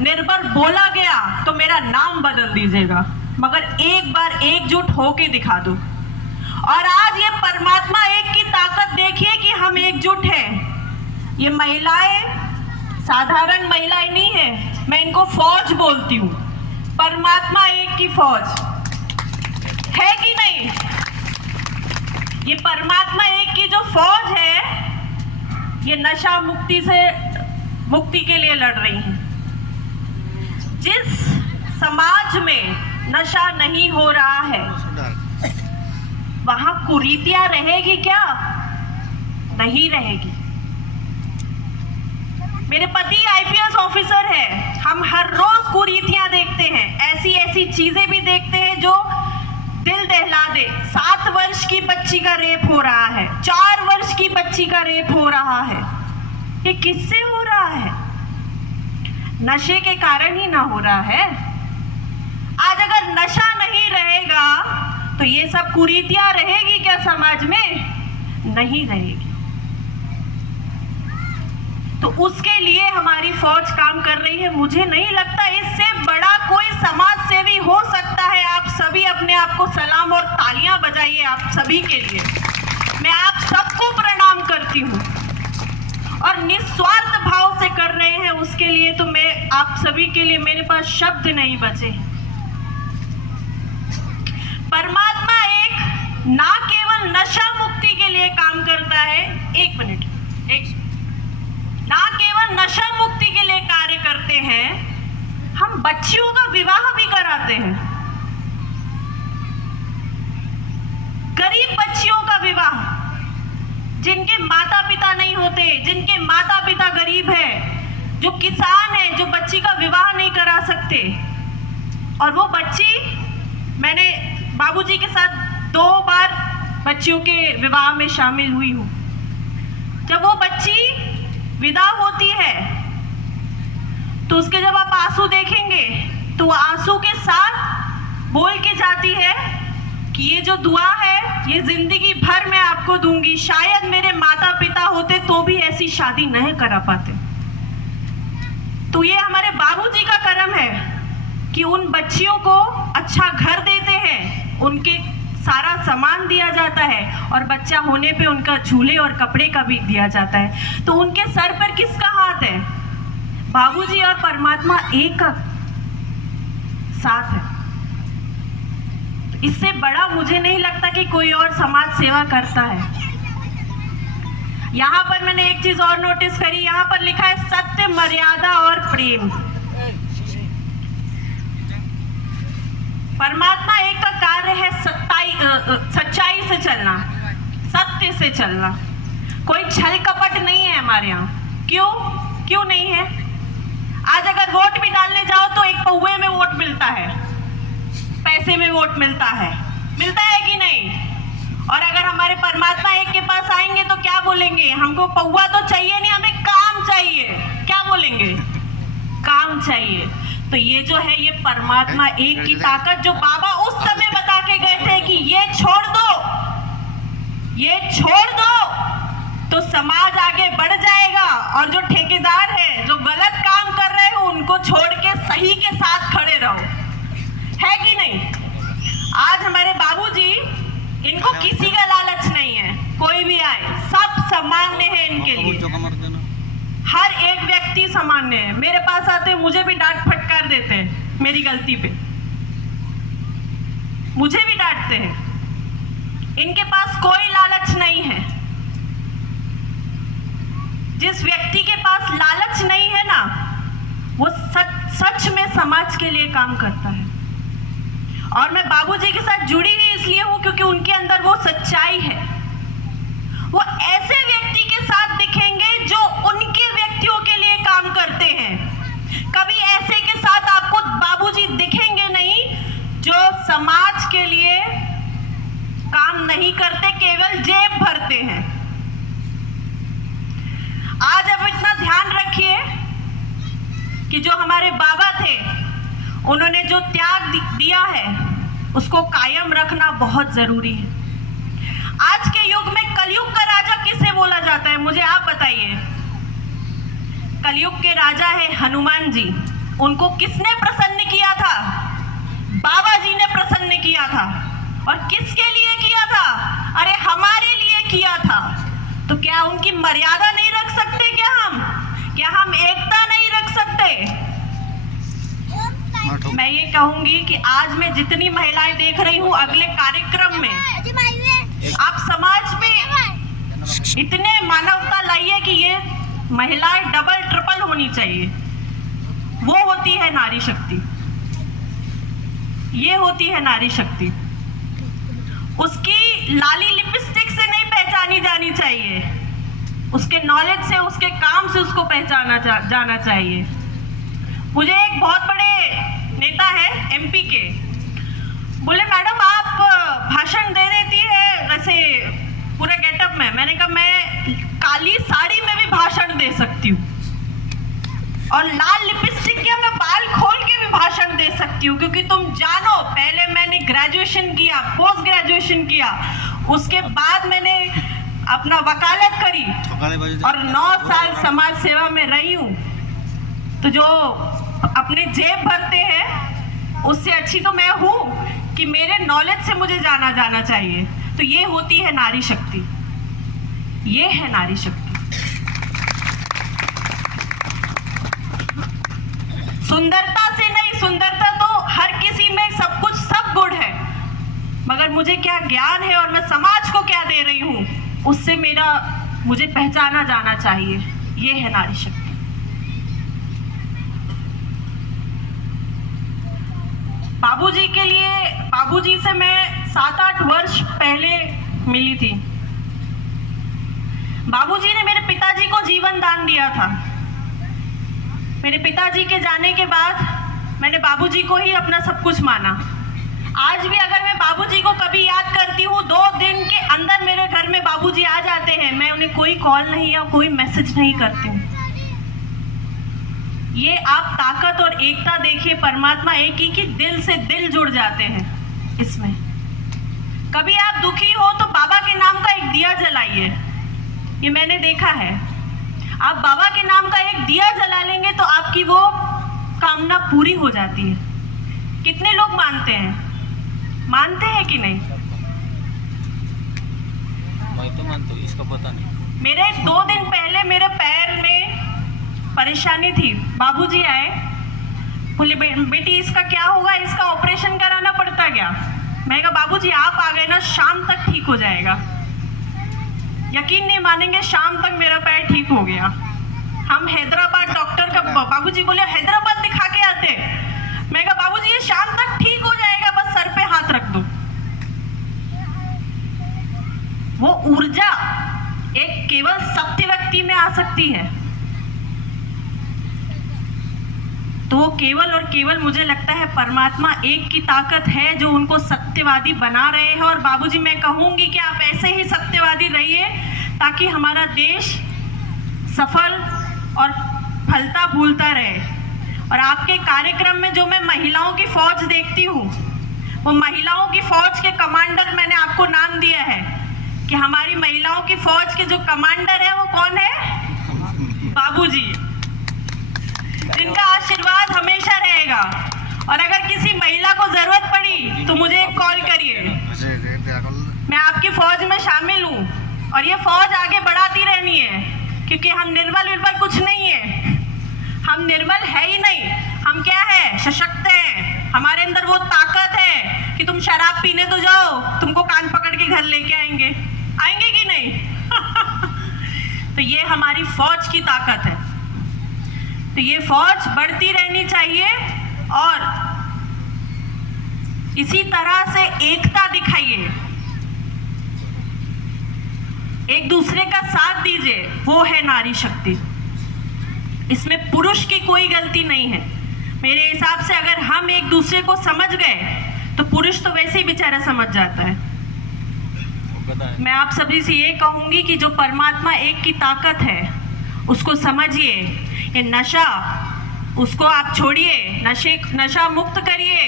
निर्भर बोला गया तो मेरा नाम बदल दीजिएगा, मगर एक बार एकजुट होके दिखा दो। और आज ये परमात्मा एक की ताकत देखिए कि हम एकजुट हैं। ये महिलाएं साधारण महिलाएं नहीं है, मैं इनको फौज बोलती हूँ। परमात्मा एक की फौज है कि नहीं? ये परमात्मा एक की जो फौज है, ये नशा मुक्ति के लिए लड़ रही है। जिस समाज में नशा नहीं हो रहा है वहां कुरीतियां रहेगी क्या? नहीं रहेगी। मेरे पति आईपीएस ऑफिसर है, हम हर रोज कुरीतियां देखते हैं, ऐसी ऐसी चीजें भी देखते हैं जो दिल दहला दे। 7 वर्ष की बच्ची का रेप हो रहा है, 4 वर्ष की बच्ची का रेप हो रहा है। ये किससे हो रहा है? नशे के कारण ही ना हो रहा है। आज अगर नशा नहीं रहेगा तो ये सब कुरीतियां रहेगी क्या समाज में? नहीं रहेगी। तो उसके लिए हमारी फौज काम कर रही है। मुझे नहीं लगता इससे बड़ा कोई समाज सेवी हो सकता है। आप सभी अपने आप को सलाम और तालियां बजाइए आप सभी के लिए। मैं आप सबको प्रणाम करती हूँ और निस्वार्थ भाव से कर रहे हैं, उसके लिए तो मैं आप सभी के लिए मेरे पास शब्द नहीं बचे हैं। परमात्मा एक ना केवल नशा मुक्ति के लिए काम करता है, एक मिनट, ना केवल नशा मुक्ति के लिए कार्य करते हैं, हम बच्चियों का विवाह भी कराते हैं। गरीब बच्चियों का विवाह, जिनके माता पिता नहीं होते, जिनके माता पिता गरीब है, जो किसान है, जो बच्ची का विवाह नहीं करा सकते। और वो बच्ची, मैंने बाबूजी के साथ 2 बार बच्चियों के विवाह में शामिल हुई हूँ। जब वो बच्ची विदा होती है तो उसके जब आप आंसू देखेंगे तो वो आंसू के साथ बोल के जाती है कि ये जो दुआ है ये जिंदगी भर मैं आपको दूंगी। शायद मेरे माता पिता होते तो भी ऐसी शादी नहीं करा पाते। तो ये हमारे बाबूजी का कर्म है कि उन बच्चियों को अच्छा घर देते हैं, उनके सारा सामान दिया जाता है और बच्चा होने पे उनका झूले और कपड़े का भी दिया जाता है। तो उनके सर पर किसका हाथ है? बाबूजी और परमात्मा एक का साथ है। इससे बड़ा मुझे नहीं लगता कि कोई और समाज सेवा करता है। यहाँ पर मैंने एक चीज और नोटिस करी, यहाँ पर लिखा है सत्य, मर्यादा और प्रेम। परमात्मा एक का कार्य है सच्चाई से चलना, सत्य से चलना। कोई छल कपट नहीं है हमारे यहाँ। क्यों नहीं है? आज अगर वोट भी डालने जाओ तो एक पौवे में वोट मिलता है, पैसे में वोट मिलता है कि नहीं? और अगर हमारे परमात्मा एक के पास आएंगे तो क्या बोलेंगे? हमको पौवा तो चाहिए नहीं, हमें काम चाहिए। क्या बोलेंगे? काम चाहिए। तो ये जो है ये परमात्मा एक की ताकत, जो बाबा उस समय बता के गए थे कि ये छोड़ दो तो समाज आगे बढ़ जाएगा। और जो ठेकेदार है, जो गलत काम कर रहे हो, उनको छोड़ के सही के साथ खड़े रहो। है कि नहीं? आज हमारे बाबूजी, इनको किसी का लालच नहीं है, कोई भी आए सब सामान्य है इनके लिए। हर एक व्यक्ति सामान्य है। मेरे पास आते मुझे भी डांट फटकार देते हैं मेरी गलती पे, मुझे भी डांटते हैं। इनके पास कोई लालच नहीं है। जिस व्यक्ति के पास लालच नहीं है ना, वो सच में समाज के लिए काम करता है। और मैं बाबूजी के साथ जुड़ी ही इसलिए हूं क्योंकि उनके अंदर वो सच्चाई है। वो ऐसे व्यक्ति के साथ दिखेंगे जो उनके व्यक्तियों के लिए काम करते हैं। कभी ऐसे के साथ आपको बाबूजी दिखेंगे नहीं जो समाज के लिए काम नहीं करते, केवल जेब भरते हैं। आज अब इतना ध्यान रखिए कि जो हमारे बाबा थे, उन्होंने जो त्याग दिया है उसको कायम रखना बहुत जरूरी है। आज के युग में कलयुग का राजा किसे बोला जाता है? मुझे आप बताइए। कलयुग के राजा है हनुमान जी। उनको किसने प्रसन्न किया था? बाबा जी ने प्रसन्न किया था। और किसके लिए किया था? अरे हमारे लिए किया था। तो क्या उनकी मर्यादा नहीं रख सकते? क्या हम एकता नहीं रख सकते? मैं ये कहूंगी कि आज मैं जितनी महिलाएं देख रही हूँ, अगले कार्यक्रम में आप समाज में इतने मानवता लाइए कि ये महिलाएं डबल ट्रिपल होनी चाहिए। वो होती है नारी शक्ति, ये होती है नारी शक्ति। उसकी लाली लिपस्टिक से नहीं पहचानी जानी चाहिए, उसके नॉलेज से, उसके काम से उसको पहचाना जाना चाहिए। मुझे एक बहुत बड़े नेता है एमपी के, बोले मैडम आप भाषण दे देती है वैसे पूरे गेटअप में। मैंने कहा मैं काली साड़ी में भी भाषण दे सकती हूँ, और लाल लिपस्टिक के मैं बाल खोल के भी भाषण दे सकती हूँ। क्योंकि तुम जानो, पहले मैंने ग्रेजुएशन किया, पोस्ट ग्रेजुएशन किया, उसके बाद मैंने अपना वकालत करी और 9 साल समाज सेवा में रही हूँ। तो जो अपने जेब भरते हैं उससे अच्छी तो मैं हूँ कि मेरे नॉलेज से मुझे जाना जाना चाहिए। तो ये होती है नारी शक्ति, ये है नारी शक्ति। सुंदरता से नहीं, सुंदरता तो हर किसी में सब कुछ, सब गुण है, मगर मुझे क्या ज्ञान है और मैं समाज को क्या दे रही हूँ, उससे मुझे पहचाना जाना चाहिए। ये है नारी शक्ति। बाबूजी के लिए, बाबूजी से मैं 7-8 वर्ष पहले मिली थी। बाबूजी ने मेरे पिताजी को जीवन दान दिया था। मेरे पिताजी के जाने के बाद मैंने बाबूजी को ही अपना सब कुछ माना। आज भी अगर मैं बाबूजी को कभी याद करती हूँ, 2 दिन के अंदर मेरे घर में बाबूजी आ जाते हैं, मैं उन्हें कोई कॉल नहीं या कोई मैसेज नहीं करती हूँ। ये आप ताकत और एकता देखिए, परमात्मा एक ही कि दिल से दिल जुड़ जाते हैं इसमें। कभी आप दुखी हो तो बाबा के नाम का एक दिया जलाइए, ये मैंने देखा है। आप बाबा के नाम का एक दिया जला लेंगे तो आपकी वो कामना पूरी हो जाती है। कितने लोग मानते हैं कि नहीं? मैं तो मानता हूं, इसका पता नहीं। मेरे 2 दिन पहले मेरे पैर में परेशानी थी, बाबूजी आए, बोले बेटी इसका क्या होगा, इसका ऑपरेशन कराना पड़ता क्या? मैं कहा बाबूजी आप आ गए ना, शाम तक ठीक हो जाएगा। यकीन नहीं मानेंगे, शाम तक मेरा पैर ठीक हो गया। हम हैदराबाद डॉक्टर का, बाबूजी बोले हैदराबाद दिखा के आते। मैं कहा बाबूजी ये शाम तक ठीक हो जाएगा, बस सर पे हाथ रख दो। वो ऊर्जा एक केवल सत्य व्यक्ति में आ सकती है। तो वो केवल और केवल मुझे लगता है परमात्मा एक की ताकत है जो उनको सत्यवादी बना रहे हैं। और बाबूजी मैं कहूँगी कि आप ऐसे ही सत्यवादी रहिए ताकि हमारा देश सफल और फलता फूलता रहे। और आपके कार्यक्रम में जो मैं महिलाओं की फौज देखती हूँ, वो महिलाओं की फौज के कमांडर मैंने आपको नाम दिया है कि हमारी महिलाओं की फौज के जो कमांडर है वो कौन है? बाबूजी, जिनका आशीर्वाद हमेशा रहेगा। और अगर किसी महिला को जरूरत पड़ी तो मुझे एक कॉल करिए, मैं आपकी फौज में शामिल हूँ। और ये फौज आगे बढ़ाती रहनी है, क्योंकि हम निर्बल कुछ नहीं है, हम निर्बल है ही नहीं। हम क्या है? सशक्त हैं। हमारे अंदर वो ताकत है कि तुम शराब पीने तो जाओ, तुमको कान पकड़ के घर लेके आएंगे कि नहीं? तो ये हमारी फौज की ताकत है। तो ये फौज बढ़ती रहनी चाहिए और इसी तरह से एकता दिखाइए, एक दूसरे का साथ दीजिए। वो है नारी शक्ति। इसमें पुरुष की कोई गलती नहीं है। मेरे हिसाब से अगर हम एक दूसरे को समझ गए तो पुरुष तो वैसे ही बेचारा समझ जाता है। मैं आप सभी से ये कहूंगी कि जो परमात्मा एक की ताकत है उसको समझिए। ये नशा, उसको आप छोड़िए, नशा मुक्त करिए।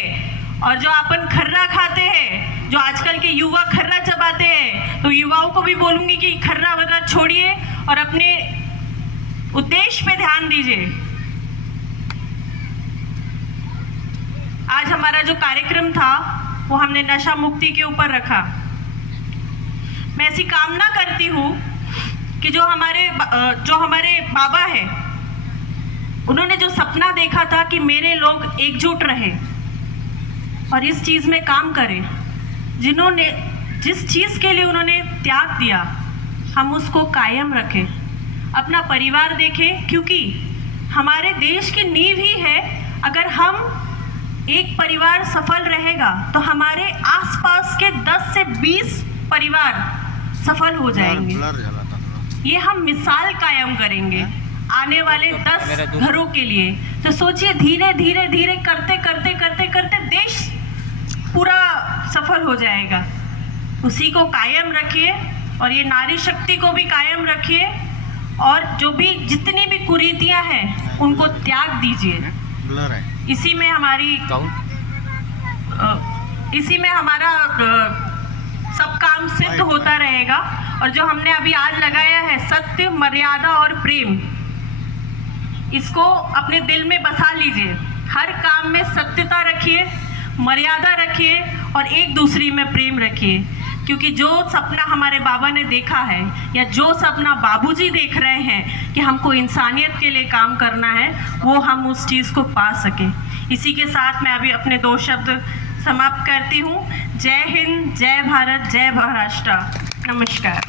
और जो अपन खर्रा खाते हैं, जो आजकल के युवा खर्रा चबाते हैं, तो युवाओं को भी बोलूंगी कि खर्रा वगैरह छोड़िए और अपने उद्देश्य पे ध्यान दीजिए। आज हमारा जो कार्यक्रम था वो हमने नशा मुक्ति के ऊपर रखा। मैं ऐसी कामना करती हूँ कि जो हमारे बाबा है, उन्होंने जो सपना देखा था कि मेरे लोग एकजुट रहे और इस चीज़ में काम करें, जिन्होंने जिस चीज़ के लिए उन्होंने त्याग दिया हम उसको कायम रखें, अपना परिवार देखें, क्योंकि हमारे देश की नींव ही है। अगर हम एक परिवार सफल रहेगा तो हमारे आसपास के 10 से 20 परिवार सफल हो जाएंगे। ये हम मिसाल कायम करेंगे आने वाले 10 घरों के लिए। तो सोचिए, धीरे धीरे धीरे करते करते करते करते देश पूरा सफल हो जाएगा। उसी को कायम रखिए और ये नारी शक्ति को भी कायम रखिए और जो भी जितनी भी कुरीतियां हैं उनको त्याग दीजिए। इसी में हमारा सब काम सिद्ध होता रहेगा। और जो हमने अभी आज लगाया है सत्य, मर्यादा और प्रेम, इसको अपने दिल में बसा लीजिए। हर काम में सत्यता रखिए, मर्यादा रखिए और एक दूसरे में प्रेम रखिए, क्योंकि जो सपना हमारे बाबा ने देखा है या जो सपना बाबूजी देख रहे हैं कि हमको इंसानियत के लिए काम करना है, वो हम उस चीज़ को पा सकें। इसी के साथ मैं अभी अपने 2 शब्द समाप्त करती हूँ। जय हिंद, जय भारत, जय महाराष्ट्र। नमस्कार।